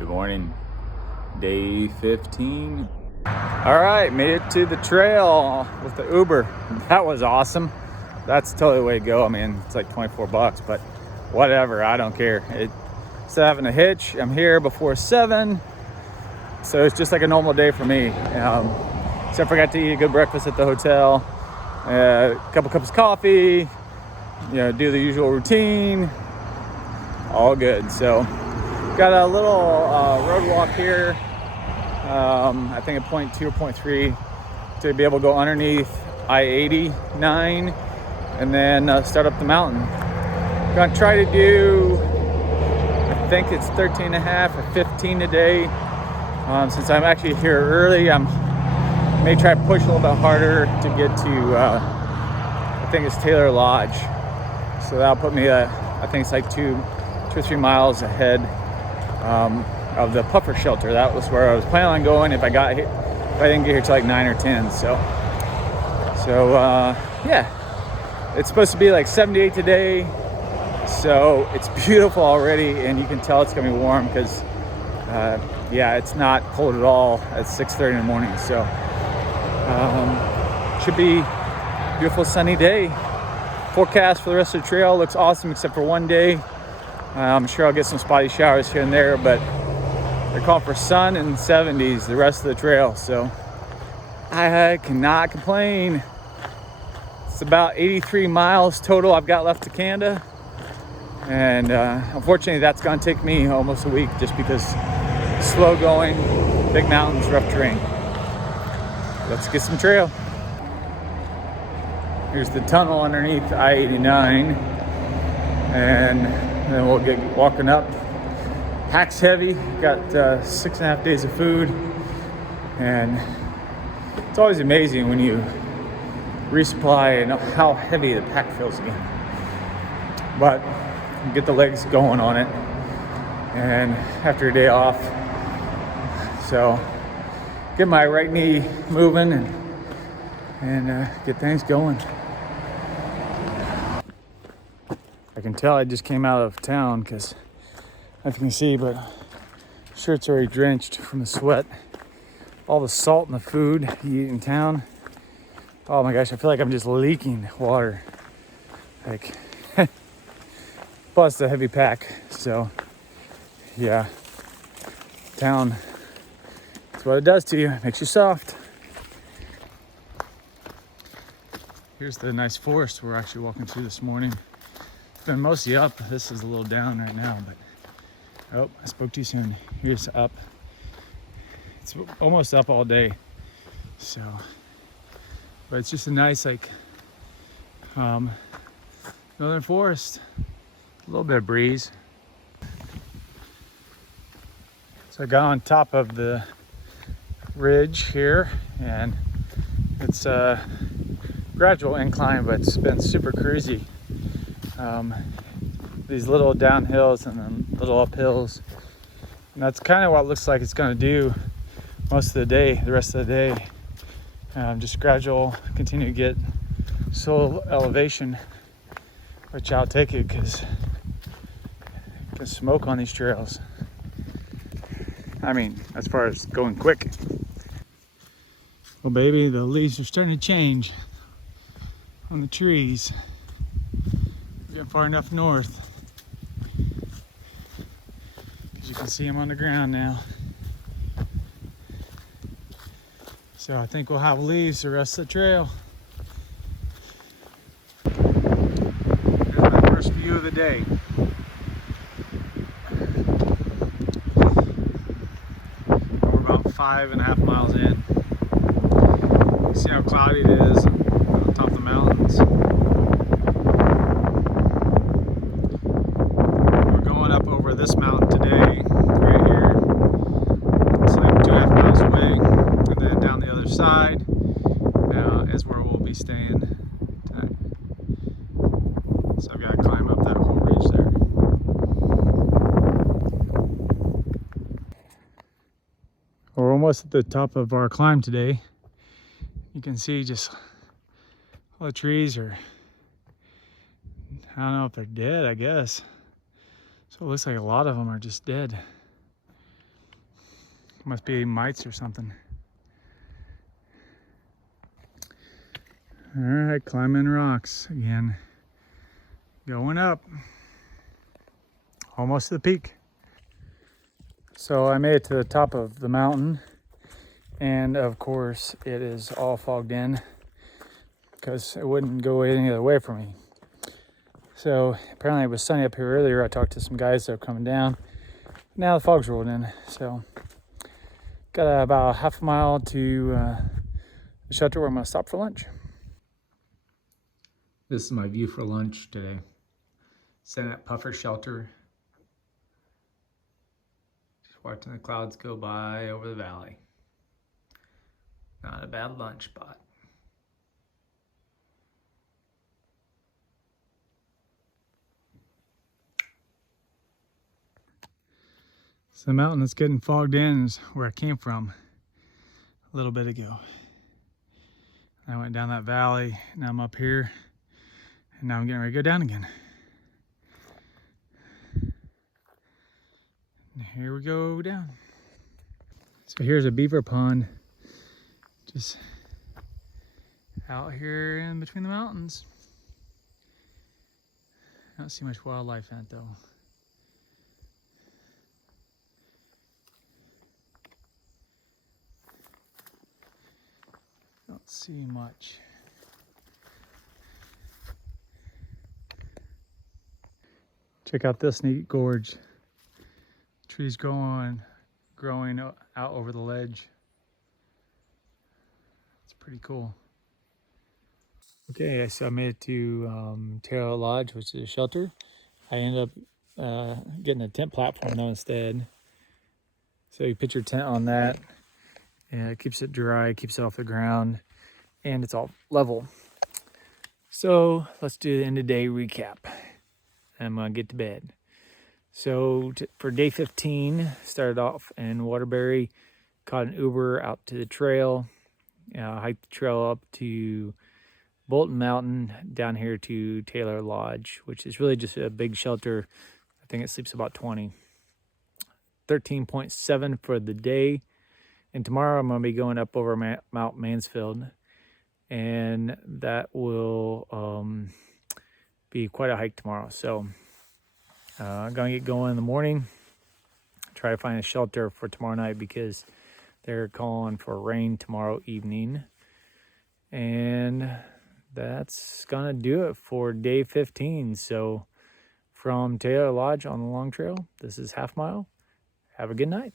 Good morning. Day 15. All right, made it to the trail with the Uber. That was awesome. That's totally the way to go. I mean, it's like 24 bucks, but whatever, I don't care. Instead of having a hitch, I'm here before 7. So it's just like a normal day for me. Except I got to eat a good breakfast at the hotel, a couple cups of coffee, do the usual routine. All good. So got a little road walk here. I think at point 2 or point 3 to be able to go underneath I-89 and then start up the mountain. Gonna try to do, I think it's 13 and a half or 15 today. Since I'm actually here early, I may try to push a little bit harder to get to, I think it's Taylor Lodge. So that'll put me I think it's like 2 or 3 miles ahead of the puffer shelter. That was where I was planning on going if I didn't get here till like 9 or 10. So yeah, it's supposed to be like 78 today. So it's beautiful already, and you can tell it's gonna be warm because yeah, it's not cold at all at 6:30 in the morning. So should be a beautiful sunny day. Forecast for the rest of the trail looks awesome except for one day. I'm sure I'll get some spotty showers here and there, but they're calling for sun and 70s the rest of the trail. So I cannot complain. It's about 83 miles total I've got left to Canada. And unfortunately, that's gonna take me almost a week just because slow going, big mountains, rough terrain. Let's get some trail. Here's the tunnel underneath I-89. And then we'll get walking up. Pack's heavy, got 6.5 days of food. And it's always amazing when you resupply and how heavy the pack feels again. But get the legs going on it. And after a day off, so get my right knee moving and get things going. I can tell I just came out of town because, as you can see, but shirt's already drenched from the sweat. All the salt in the food you eat in town. Oh my gosh, I feel like I'm just leaking water. Like, plus the heavy pack. So, yeah, town, that's what it does to you. It makes you soft. Here's the nice forest we're actually walking through this morning. It's been mostly up. This is a little down right now, but oh, I spoke too soon. Here's up. It's almost up all day. So, but it's just a nice northern forest. A little bit of breeze. So I got on top of the ridge here, and it's a gradual incline, but it's been super cruisy. These little downhills and then little uphills. And that's kind of what it looks like it's going to do most of the day, the rest of the day. Just gradual, continue to get soil elevation, which I'll take it because you can smoke on these trails. I mean, as far as going quick. Well, baby, the leaves are starting to change on the trees. Getting far enough north. As you can see them on the ground now. So I think we'll have leaves the rest of the trail. Here's my first view of the day. We're about 5.5 miles in. You see how cloudy it is on top of the mountains. We're going up over this mountain today, right here. It's like 2.5 miles away. And then down the other side is where we'll be staying tonight. So I've got to climb up that whole ridge there. We're almost at the top of our climb today. You can see just all the trees are, I don't know if they're dead, I guess. So it looks like a lot of them are just dead. Must be mites or something. All right, climbing rocks again. Going up. Almost to the peak. So I made it to the top of the mountain, and of course it is all fogged in because it wouldn't go any other way for me. So apparently it was sunny up here earlier. I talked to some guys that were coming down. Now the fog's rolled in, so got about half a mile to the shelter where I'm gonna stop for lunch. This is my view for lunch today. Sitting at Puffer Shelter. Just watching the clouds go by over the valley. Not a bad lunch spot. So the mountain that's getting fogged in is where I came from a little bit ago. I went down that valley, now I'm up here, and now I'm getting ready to go down again. And here we go down. So here's a beaver pond, just out here in between the mountains. I don't see much wildlife in it though. Don't see much. Check out this neat gorge. Trees growing out over the ledge. It's pretty cool. Okay, so I made it to Taylor Lodge, which is a shelter. I ended up getting a tent platform though instead. So you put your tent on that, and it keeps it dry, keeps it off the ground, and it's all level. So let's do the end of day recap. I'm gonna get to bed. So for day 15, started off in Waterbury, caught an Uber out to the trail, hiked the trail up to Bolton Mountain, down here to Taylor Lodge, which is really just a big shelter. I think it sleeps about 20. 13.7 for the day. And tomorrow I'm going to be going up over Mount Mansfield, and that will be quite a hike tomorrow. So I'm going to get going in the morning, try to find a shelter for tomorrow night because they're calling for rain tomorrow evening. And that's going to do it for day 15. So from Taylor Lodge on the Long Trail, this is Half Mile. Have a good night.